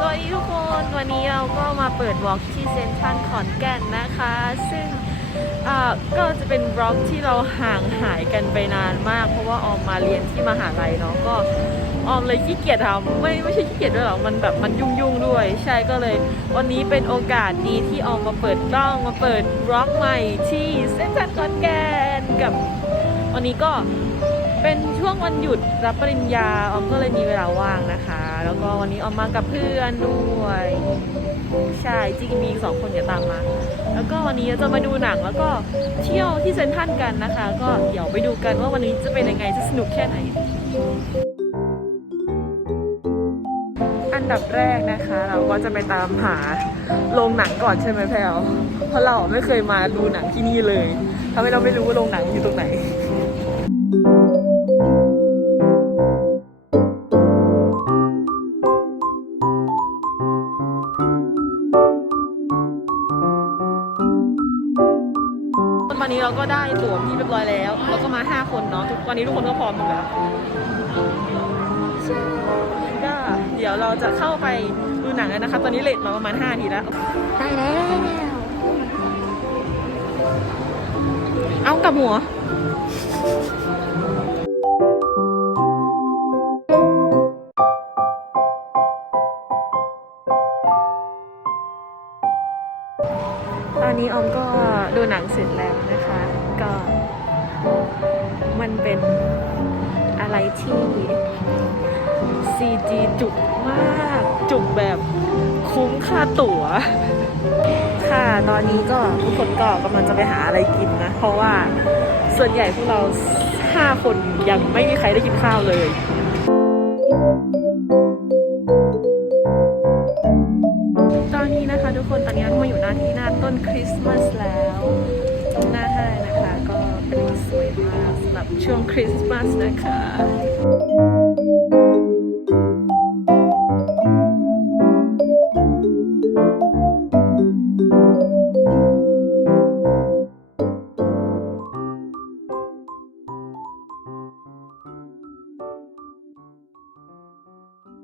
สวัสดีทุกคนวันนี้เราก็มาเปิดวอล์กที่เซนทรัลขอนแก่นนะคะ ซึ่งก็จะเป็นวอล์กที่เราห่างหายกันไปนานมาก เพราะว่าออมมาเรียนที่มหาลัยเนาะก็ออมเลยขี้เกียจทำไม่ไม่ใช่ขี้เกียจด้วยหรอกมันแบบมันยุ่งยุ่งด้วย ใช่ก็เลย วันนี้เป็นโอกาสดีที่ออมมาเปิดกล้องมาเปิดวอล์กใหม่ที่เซนทรัลขอนแก่นกับวันนี้ก็ เป็นช่วงวันหยุดรับปริญญาออมก็เลยมีเวลาว่างนะคะ แล้วก็วันนี้ออมมากับเพื่อนด้วยใช่จริงมีสองคนเดี๋ยวตามมา แล้วก็วันนี้จะมาดูหนังแล้วก็เที่ยวที่เซนทรันกันนะคะ ก็เดี๋ยวไปดูกันว่าวันนี้จะเป็นยังไงจะสนุกแค่ไหน อันดับแรกนะคะ เราก็จะไปตามหาโรงหนังก่อนใช่ไหมแพลวเพราะเราไม่เคยมาดูหนังที่นี่เลยทำให้เราไม่รู้ว่าโรงหนังอยู่ตรงไหน วันนี้เราก็ได้ตั๋วพี่เรียบร้อยแล้ว แล้วก็มา 5 คนเนาะทุกวันนี้ทุกคนก็พร้อมหมดแล้วก็เดี๋ยวเราจะเข้าไปดูหนังกันนะคะ ตอนนี้เลทมาประมาณ5ทีแล้วได้แล้ว เอากลับหัว ตอนนี้ออมก็ดูหนังเสร็จแล้วนะคะ ก็มันเป็นอะไรที่ CG จุกมาก จุกแบบคุ้มค่าตั๋ว ค่ะ ตอนนี้ก็ทุกคนก็กำลังจะไปหาอะไรกินนะ เพราะว่าส่วนใหญ่พวกเราห้าคนยังไม่มีใครได้กินข้าวเลยต ทุกคนตอนนี้เราก็มาอยู่หน้าที่หน้าต้นคริสต์มาสแล้วหน้าห้างนะคะ ก็เป็นวันสวยมากสำหรับช่วงคริสต์มาสนะคะ